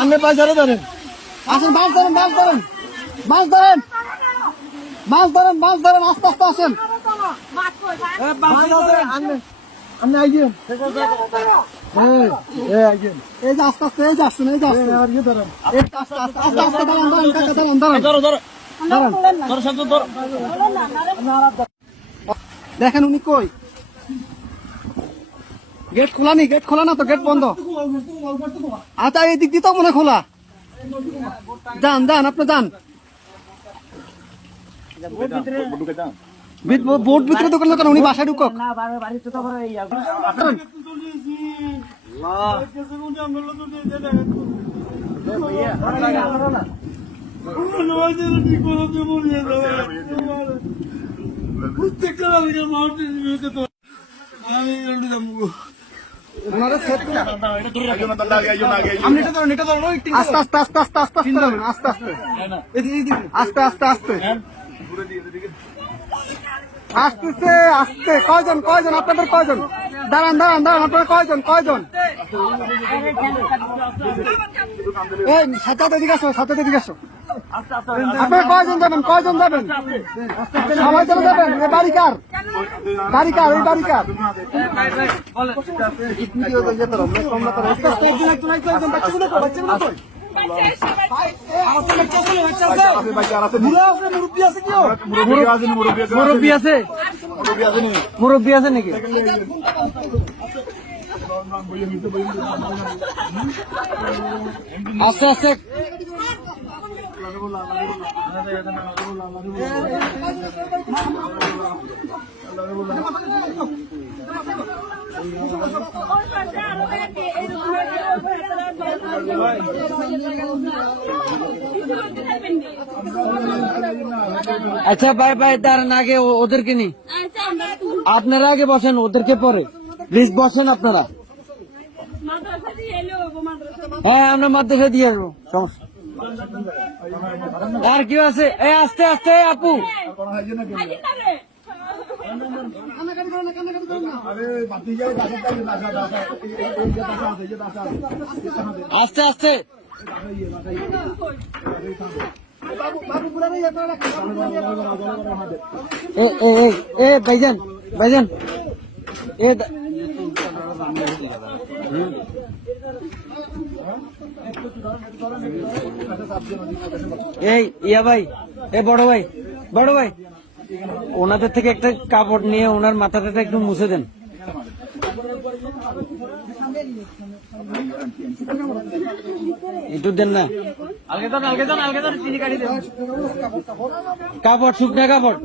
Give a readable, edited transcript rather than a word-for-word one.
আপনি পয়সারে ধরেন, আসেন, মাছ ধরেন, মাছ ধরেন, মাছ ধরেন, মাছ ধরেন, মাছ ধরেন, আস্তে আস্তে আসেন। আপনি আইয়েন, এই যে আস্তে আস্তে, এই যে আসছেন, এই যে আসছেন, আস্তে আস্তে আস্তে আস্তে দাঁড়ান, দাঁড়ান, কাকা দাঁড়ান, দাঁড়ান, দেখেন উনি কই, গেট খোলা নি, গেট খোলা না তো, গেট বন্ধ। আচ্ছা এই দিক দিয়ে তো মনে খোলা, যান যান, আপনি যান, বোট ভিতরে দোকান দোকান, উনি বাসায় ঢুকক। আস্তে আস্তে আস্তে আস্তে আস্তে আস্তে আস্তে আস্তে আস্তে আস্তে আসতেছে, আসতে কয়জন, কয়জন আপনাদের, কয়জন, দাঁড়ান দাঁড়ান দাঁড়ান, আপনারা কয়জন, কয়জন, এই সাথে দিকে আসো, সাথে দিকে আসো, আপনারা কয়জন যাবেন, কয়জন যাবেন, সবাই চলে যাবেন। এই বাড়ি কার, বাড়ি কার, এই বাড়ি কার, মুরব্বী আছে, মুরব্বী আছে নাকি? আস্তে আস্তে আচ্ছা ভাই ভাই, দাঁড়ান, আগে ওদেরকে নি, আপনারা আগে বসেন, ওদেরকে পরে প্লিজ বসেন আপনারা। হ্যাঁ আমরা মাদ্রাসা দিয়ে আসবো, সমস্যা। আর কেউ আছে? এই আস্তে আস্তে আপু, আস্তে আস্তে, ভাইজান, ভাইজান, এই ইয়া ভাই, এ বড় ভাই, বড় ভাই, ওনাদের থেকে একটা কাপড় নিয়ে ওনার মাথাটা একটু মুছে দেন। একটু দেন না, কাপড়, শুকনা কাপড়।